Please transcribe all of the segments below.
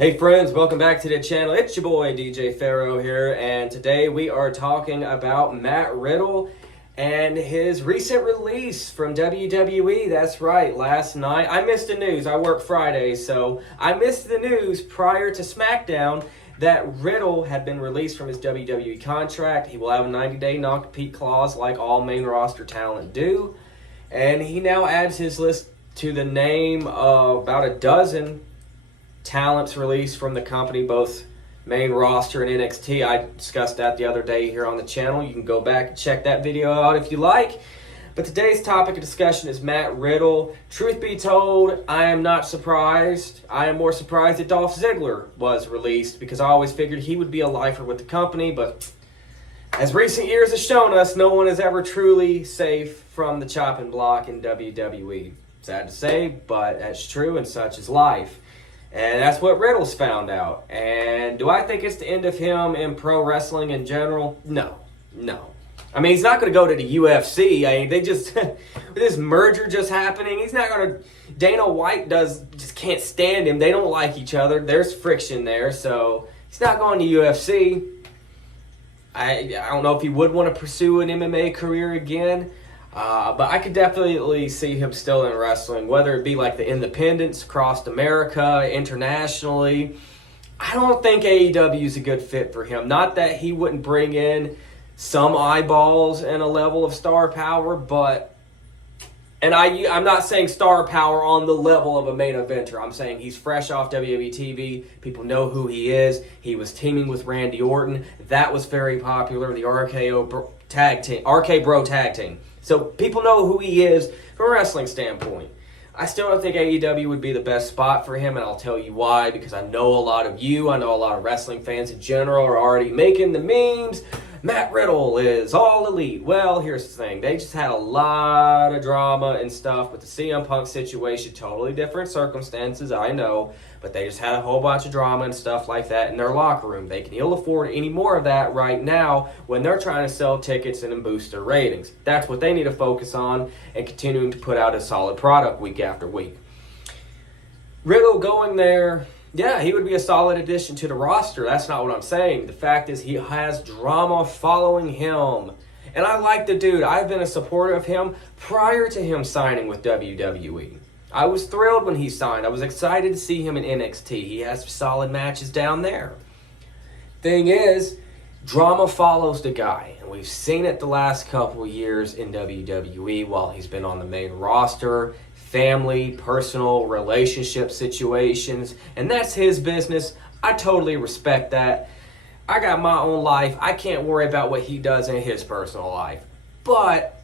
Hey friends, welcome back to the channel. It's your boy DJ Pharaoh here, and today we are talking about Matt Riddle and his recent release from WWE. That's right, last night. I missed the news. I work Fridays, so I missed the news prior to SmackDown that Riddle had been released from his WWE contract. He will have a 90-day non-compete clause like all main roster talent do, and he now adds his list to the name of about a dozen talents released from the company, both main roster and NXT. I discussed that the other day here on the channel. You can go back and check that video out if you like. But today's topic of discussion is Matt Riddle. Truth be told, I am not surprised. I am more surprised that Dolph Ziggler was released because I always figured he would be a lifer with the company. But as recent years have shown us, no one is ever truly safe from the chopping block in WWE. Sad to say, but that's true, and such is life. And that's what Riddle's found out. And do I think it's the end of him in pro wrestling in general? No. I mean, he's not going to go to the UFC. I mean, they just, with this merger just happening, he's not going to, Dana White just can't stand him. They don't like each other. There's friction there. So he's not going to UFC. I don't know if he would want to pursue an MMA career again. But I could definitely see him still in wrestling, whether it be like the independents across America, internationally. I don't think AEW is a good fit for him. Not that he wouldn't bring in some eyeballs and a level of star power, but, and I'm not saying star power on the level of a main eventer. I'm saying he's fresh off WWE TV. People know who he is. He was teaming with Randy Orton. That was very popular, the RK Bro tag team. So people know who he is from a wrestling standpoint. I still don't think AEW would be the best spot for him, and I'll tell you why, because I know a lot of you, I know a lot of wrestling fans in general are already making the memes. Matt Riddle is all elite. Well, here's the thing. They just had a lot of drama and stuff with the CM Punk situation. Totally different circumstances, I know. But they just had a whole bunch of drama and stuff like that in their locker room. They can ill afford any more of that right now when they're trying to sell tickets and boost their ratings. That's what they need to focus on and continuing to put out a solid product week after week. Riddle going there, yeah, he would be a solid addition to the roster. That's not what I'm saying. The fact is he has drama following him. And I like the dude. I've been a supporter of him prior to him signing with WWE. I was thrilled when he signed. I was excited to see him in NXT. He has solid matches down there. Thing is, drama follows the guy. And we've seen it the last couple of years in WWE while he's been on the main roster. Family, personal, relationship situations. And that's his business. I totally respect that. I got my own life. I can't worry about what he does in his personal life. But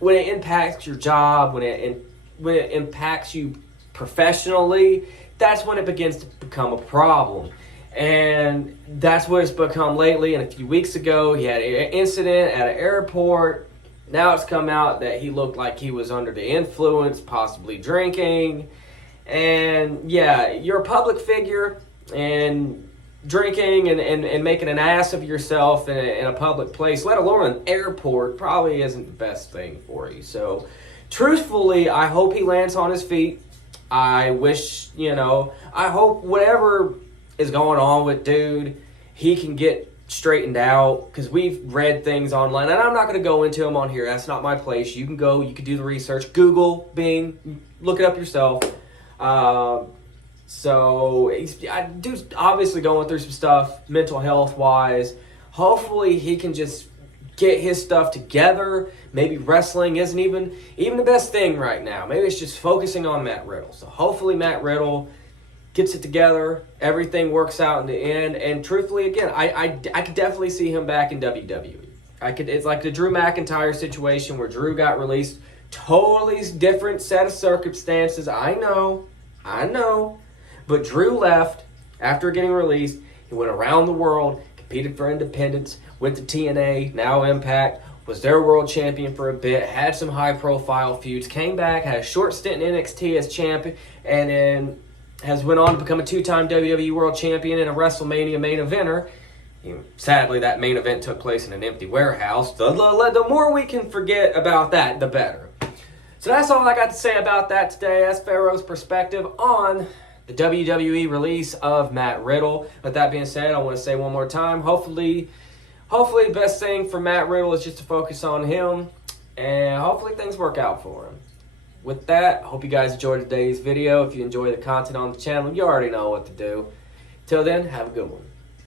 when it impacts your job, when it impacts you professionally, that's when it begins to become a problem. And that's what it's become lately. And a few weeks ago, he had an incident at an airport. Now it's come out that he looked like he was under the influence, possibly drinking. And yeah, you're a public figure, and drinking and making an ass of yourself in a public place, let alone an airport, probably isn't the best thing for you. So truthfully, I hope he lands on his feet. I wish, I hope whatever is going on with dude, he can get straightened out, because we've read things online, and I'm not going to go into them on here. That's not my place. You can go, you can do the research, Google, Bing, look it up yourself. So dude's obviously going through some stuff mental health wise. Hopefully he can just get his stuff together. Maybe wrestling isn't even the best thing right now. Maybe it's just focusing on Matt Riddle. So hopefully Matt Riddle gets it together, everything works out in the end. And truthfully, again, I could definitely see him back in WWE. It's like the Drew McIntyre situation where Drew got released. Totally different set of circumstances. I know. But Drew left after getting released. He went around the world, competed for independence, went to TNA, now Impact, was their world champion for a bit, had some high-profile feuds, came back, had a short stint in NXT as champion, and then has went on to become a two-time WWE world champion and a WrestleMania main eventer. Sadly, that main event took place in an empty warehouse. The more we can forget about that, the better. So that's all I got to say about that today. That's Pharaoh's perspective on the WWE release of Matt Riddle. With that being said, I want to say one more time, hopefully the best thing for Matt Riddle is just to focus on him, and hopefully things work out for him. With that, I hope you guys enjoyed today's video. If you enjoy the content on the channel, you already know what to do. Till then, have a good one.